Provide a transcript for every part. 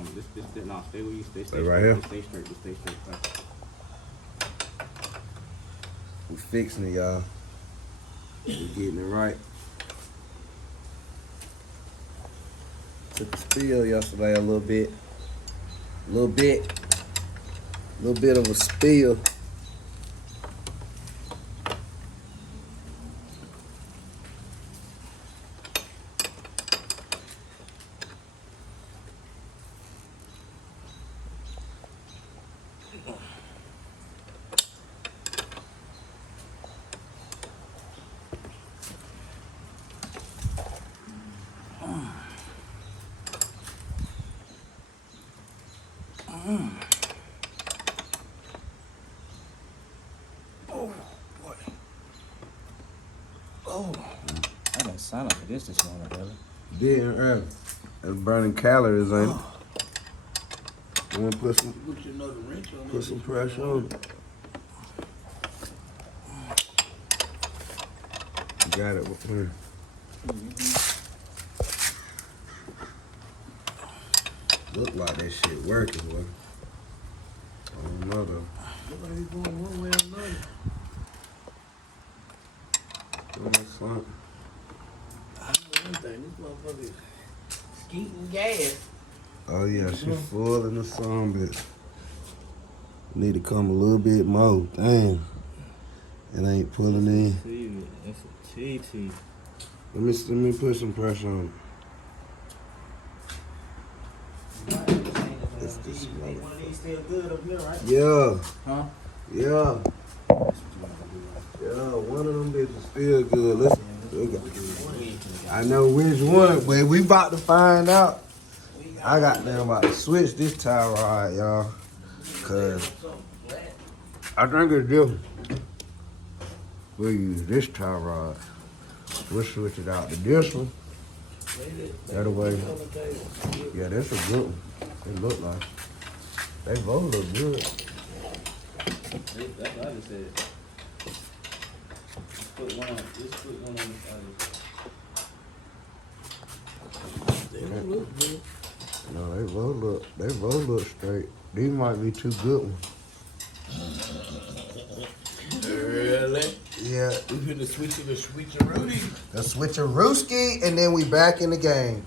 on me. Nah, stay where you stay. Stay right here. Just stay straight. Just stay straight. Right. We fixing it, y'all. We getting it right. Took a spill yesterday a little bit. A little bit of a spill. Oh boy. Oh, I didn't sign up for this morning, brother. Didn't early. That's burning calories, ain't it? You wanna put some pressure on it. You got it. Here. Look like that shit working, boy. I don't know though. Nobody's going one way or another. That's fine. I know one thing, this motherfucker is skeeting gas. Oh yeah, she full in the sun, bitch. Need to come a little bit more. Damn. It ain't pulling in. It's a TT. Let me put some pressure on it. It's this One of these still good up here, right? Yeah. Huh? Yeah. Yeah, one of them bitches feel good. Listen. I know which one, but we about to find out. I got them about to switch this tie rod, y'all. Cause I think it's different. We'll use this tie rod. We'll switch it out to this one. That way. Yeah, that's a good one. It look like. They both look good. That's what I just said. Just put one on the They don't look good. No, they both look straight. These might be two good ones. Really? Yeah. We finna switch to the switcheroonie. The switcherooski, and then we back in the game.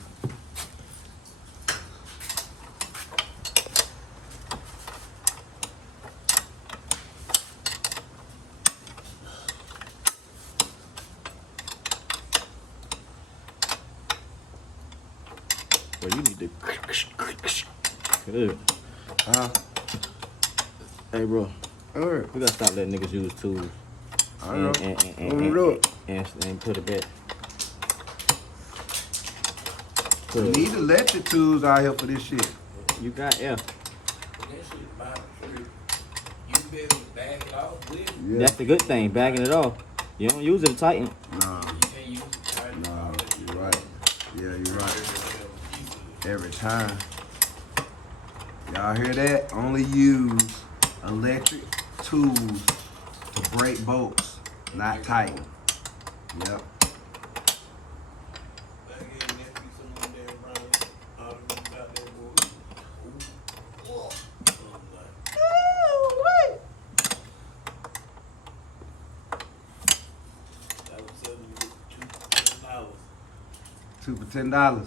Well, you need to. Good. Huh? Hey, bro. Alright. We gotta stop letting niggas use tools. I know. What we do it? And put it back. We need electric tools out here for this shit. You got F. That shit about free. You be able to bag it off with it. Yeah. That's the good thing, bagging it off. You don't use it to tighten. Nah, You can't use it. nah, you're right. Yeah, you're right. Every time. Y'all hear that? Only use electric tools to break bolts, not tighten. Yep. $2 for $10.